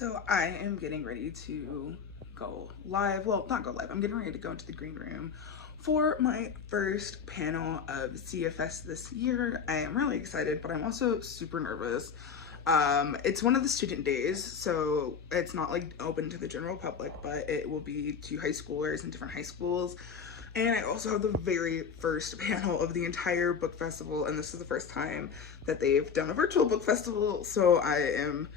So I am getting ready to go live. Well, not go live. I'm getting ready to go into the green room for my first panel of CFS this year. I am really excited, but I'm also super nervous. It's one of the student days, so it's not like open to the general public, but it will be to high schoolers in different high schools. And I also have the very first panel of the entire book festival, and this is the first time that they've done a virtual book festival, so I am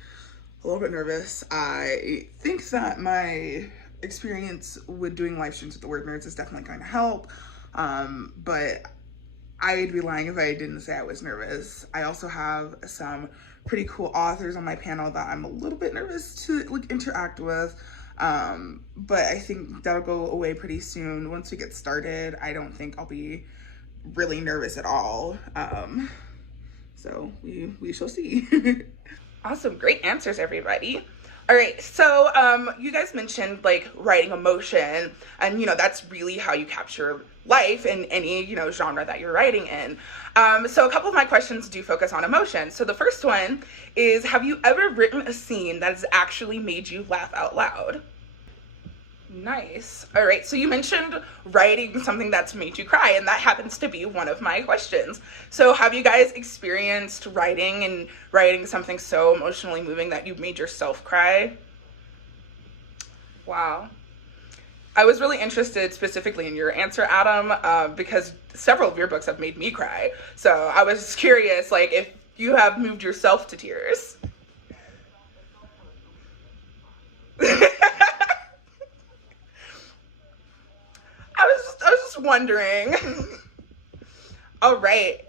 a little bit nervous. I think that my experience with doing live streams with the WordNerds is definitely going to help, but I'd be lying if I didn't say I was nervous. I also have some pretty cool authors on my panel that I'm a little bit nervous to like interact with, but I think that'll go away pretty soon. Once we get started, I don't think I'll be really nervous at all. So we shall see. Awesome, great answers, everybody. All right, so you guys mentioned like writing emotion, and that's really how you capture life in any genre that you're writing in. So a couple of my questions do focus on emotion. So the first one is, have you ever written a scene that has actually made you laugh out loud? Nice. All right, so you mentioned writing something that's made you cry, and that happens to be one of my questions. So have you guys experienced writing something so emotionally moving that you made yourself cry? Wow. I was really interested specifically in your answer, Adam, because several of your books have made me cry. So I was curious, like, if you have moved yourself to tears. I was just wondering. All right,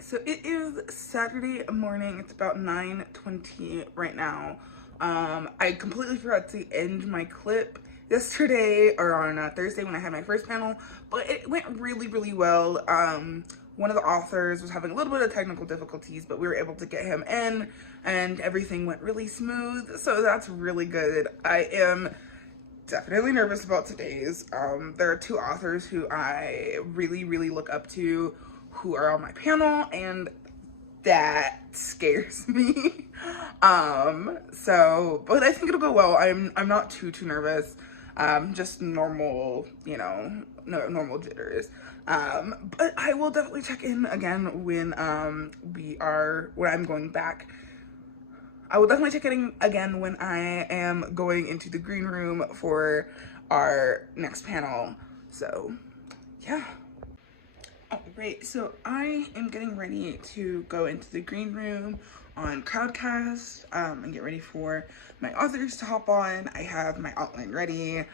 so it is Saturday morning. It's about 9:20 right now. I completely forgot to end my clip yesterday or on Thursday when I had my first panel, but it went really, really well. One of the authors was having a little bit of technical difficulties, but we were able to get him in and everything went really smooth. So that's really good. I am definitely nervous about today's. There are two authors who I really, really look up to who are on my panel, and that scares me. But I think it'll go well. I'm not too nervous. just normal, normal jitters. But I will definitely check in again when I'm going back. I will definitely check in again when I am going into the green room for our next panel. So, yeah. All right, so I am getting ready to go into the green room on Crowdcast and get ready for my authors to hop on. I have my outline ready.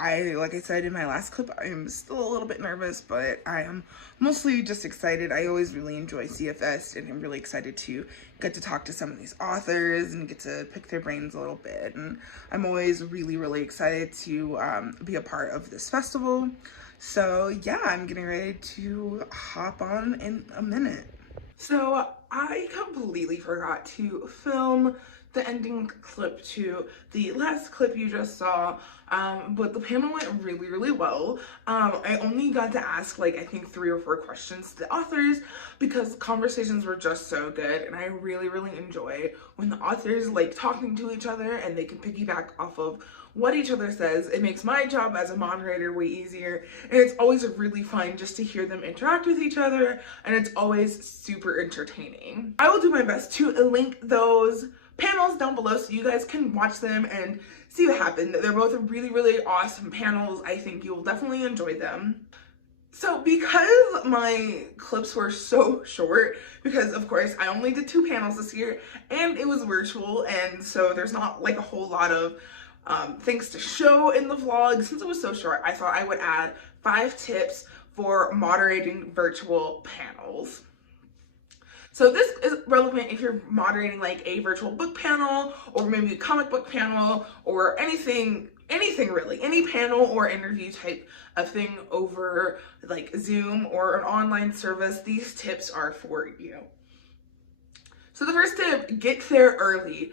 Like I said in my last clip, I am still a little bit nervous, but I am mostly just excited. I always really enjoy CFS, and I'm really excited to get to talk to some of these authors and get to pick their brains a little bit. And I'm always really, really excited to be a part of this festival. So yeah, I'm getting ready to hop on in a minute. So I completely forgot to film the ending clip to the last clip you just saw, but the panel went really, really well. I only got to ask I think 3 or 4 questions to the authors because the conversations were just so good, and I really, really enjoy when the authors like talking to each other and they can piggyback off of what each other says. It makes my job as a moderator way easier, and it's always really fun just to hear them interact with each other, and it's always super entertaining. I will do my best to link those panels down below so you guys can watch them and see what happened. They're both really, really awesome panels. I think you'll definitely enjoy them. So because my clips were so short, because of course I only did 2 panels this year and it was virtual, and so there's not like a whole lot of things to show in the vlog. Since it was so short, I thought I would add 5 tips for moderating virtual panels. So this is relevant if you're moderating like a virtual book panel, or maybe a comic book panel, or anything really, any panel or interview type of thing over like Zoom or an online service. These tips are for you. So the first tip, get there early.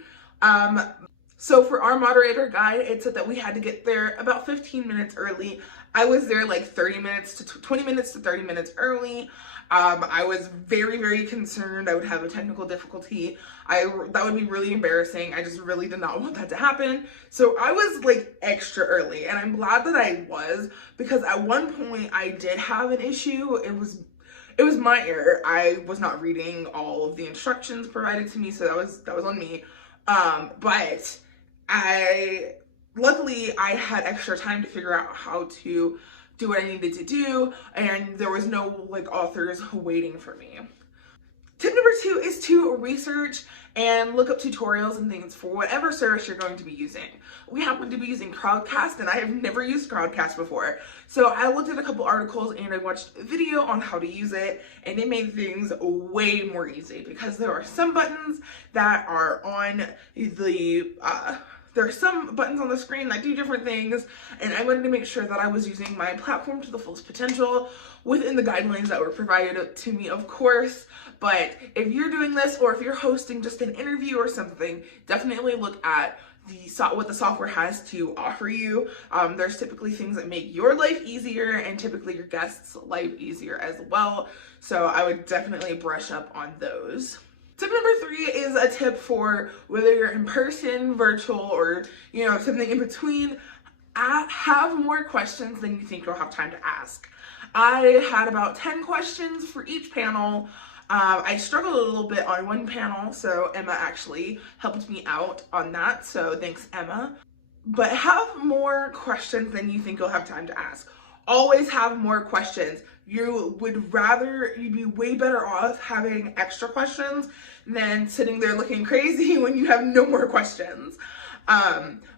So for our moderator guide, it said that we had to get there about 15 minutes early. I was there like 20 minutes to 30 minutes early. I was very, very concerned I would have a technical difficulty. That would be really embarrassing. I just really did not want that to happen. So I was like extra early, and I'm glad that I was, because at one point I did have an issue. It was my error. I was not reading all of the instructions provided to me, so that was on me. But luckily I had extra time to figure out how to do what I needed to do, and there was no like authors waiting for me. Tip number 2 is to research and look up tutorials and things for whatever service you're going to be using. We happen to be using Crowdcast, and I have never used Crowdcast before. So I looked at a couple articles and I watched a video on how to use it, and it made things way more easy, because there are some buttons that are on there are some buttons on the screen that do different things, and I wanted to make sure that I was using my platform to the fullest potential within the guidelines that were provided to me, of course. But if you're doing this, or if you're hosting just an interview or something, definitely look at what the software has to offer you. There's typically things that make your life easier, and typically your guests' life easier as well. So I would definitely brush up on those. Tip number 3 is a tip for whether you're in person, virtual, or something in between. Have more questions than you think you'll have time to ask. I had about 10 questions for each panel. I struggled a little bit on one panel, so Emma actually helped me out on that, so thanks, Emma. But have more questions than you think you'll have time to ask. Always have more questions. You'd be way better off having extra questions than sitting there looking crazy when you have no more questions.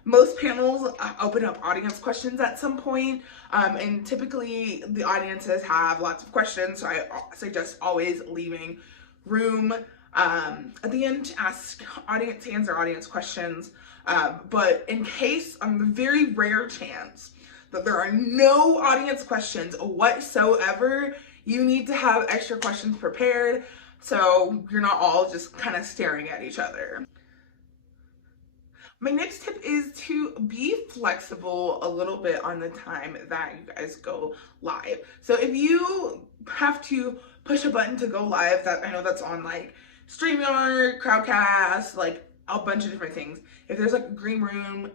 Most panels open up audience questions at some point, and typically the audiences have lots of questions, so I suggest always leaving room at the end to answer audience questions. But in case, on the very rare chance that there are no audience questions whatsoever, you need to have extra questions prepared, so you're not all just kind of staring at each other. My next tip is to be flexible a little bit on the time that you guys go live. So if you have to push a button to go live, I know that's on like StreamYard, Crowdcast, like a bunch of different things. If there's like a green room,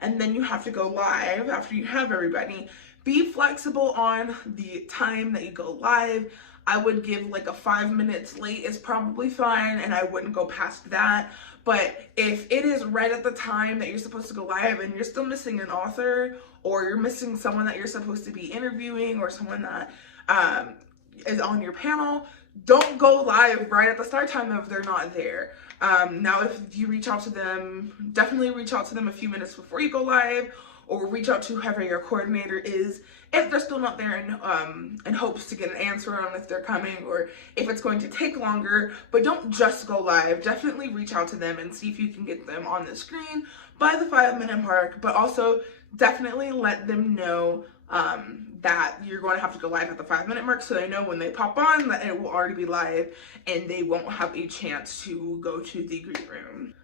and then you have to go live after you have everybody, be flexible on the time that you go live. I would give like a 5 minutes late is probably fine, and I wouldn't go past that. But if it is right at the time that you're supposed to go live and you're still missing an author, or you're missing someone that you're supposed to be interviewing, or someone that is on your panel, don't go live right at the start time if they're not there. Now, if you reach out to them, definitely reach out to them a few minutes before you go live, or reach out to whoever your coordinator is if they're still not there, in hopes to get an answer on if they're coming or if it's going to take longer. But don't just go live. Definitely reach out to them and see if you can get them on the screen by the 5-minute mark, but also definitely let them know that you're going to have to go live at the 5-minute mark, so they know when they pop on that it will already be live and they won't have a chance to go to the green room.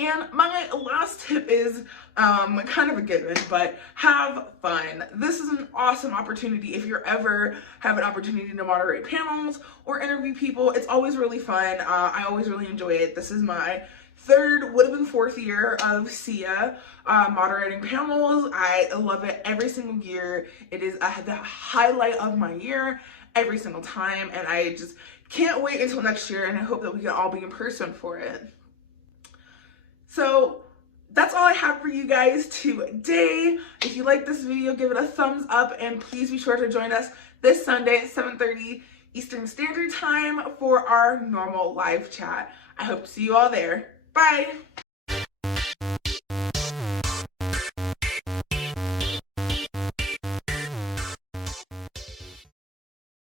And my last tip is kind of a given, but have fun. This is an awesome opportunity if you're ever have an opportunity to moderate panels or interview people. It's always really fun. I always really enjoy it. This is my would have been fourth year of SIA moderating panels. I love it every single year. It is the highlight of my year every single time, and I just can't wait until next year, and I hope that we can all be in person for it. So that's all I have for you guys today. If you like this video, give it a thumbs up, and please be sure to join us this Sunday at 7:30 Eastern Standard Time for our normal live chat. I hope to see you all there. Bye.